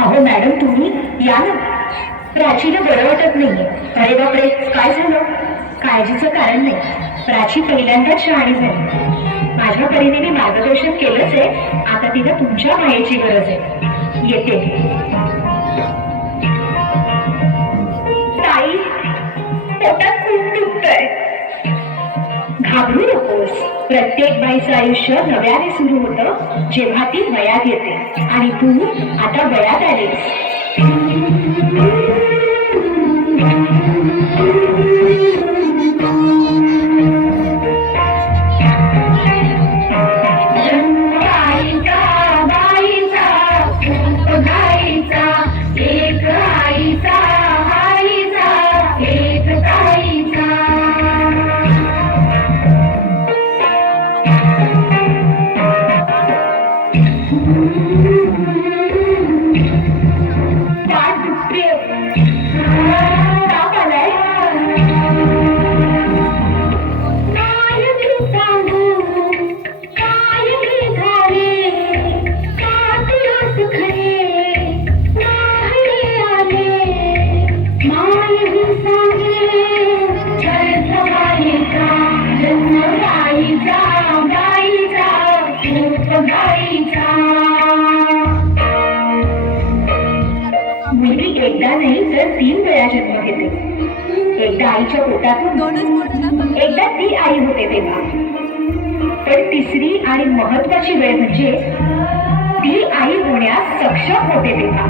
अहो मॅडम, तुम्ही या ना. प्राचीला बरं वाटत नाहीये. अरे बापरे, काय झालं? काळजीचं कारण नाही. प्राची पहिल्यांदाच शहाणी झाली. माझ्या परीने मी मार्गदर्शन केलंच आहे. आता तिला तुमच्या मायेची गरज आहे. येते. ताई, पोटात खूप दुखतंय. घाबरू नकोस. प्रत्येक बाईचं आयुष्य नव्याने सुरू होतं जेव्हा ती वयात येते. आणि तू आता वयात आलीस. मुलगी एकदा नाही तर 3 वेळा जन्म घेते. एकदा आईच्या पोटातून, एकदा ती आई होते तेव्हा. पण तिसरी आणि महत्वाची वेळ म्हणजे ती आई होण्यास सक्षम होते तेव्हा.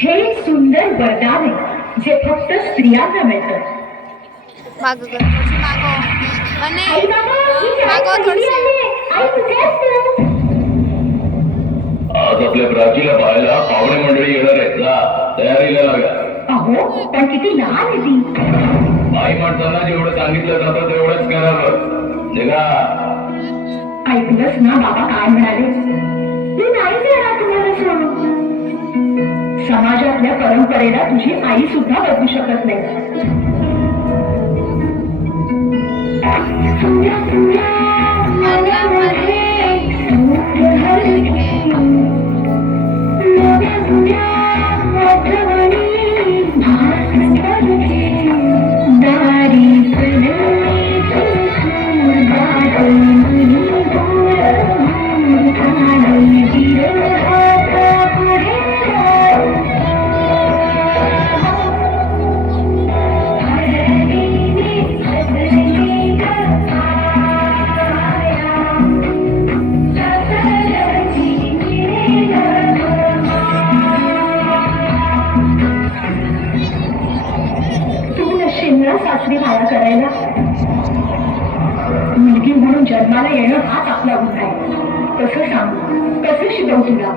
हे सुंदर वरदान आहे जे फक्त स्त्रियांना मिळतं. आज आपल्या प्राचीला पाहायला पाहुणे मंडळी येणार आहेत. जा, तयारीला लागा. अहो, पण किती लहान आहे ती. बाई माणसांना जेवढं सांगितलं जातं तेवढंच करावं. निघा. ऐकलंच ना बाबा काय म्हणाले? मी नाही देणार तुम्हाला सोडून. समाजातल्या परंपरेला तुझी आई सुद्धा बदलू शकत नाही. सासरी माया करायला. मुलगी म्हणून जन्माला येणं हाच आपला गुन्हा आहे. कसं सांगू, कसं शिकवू तुला?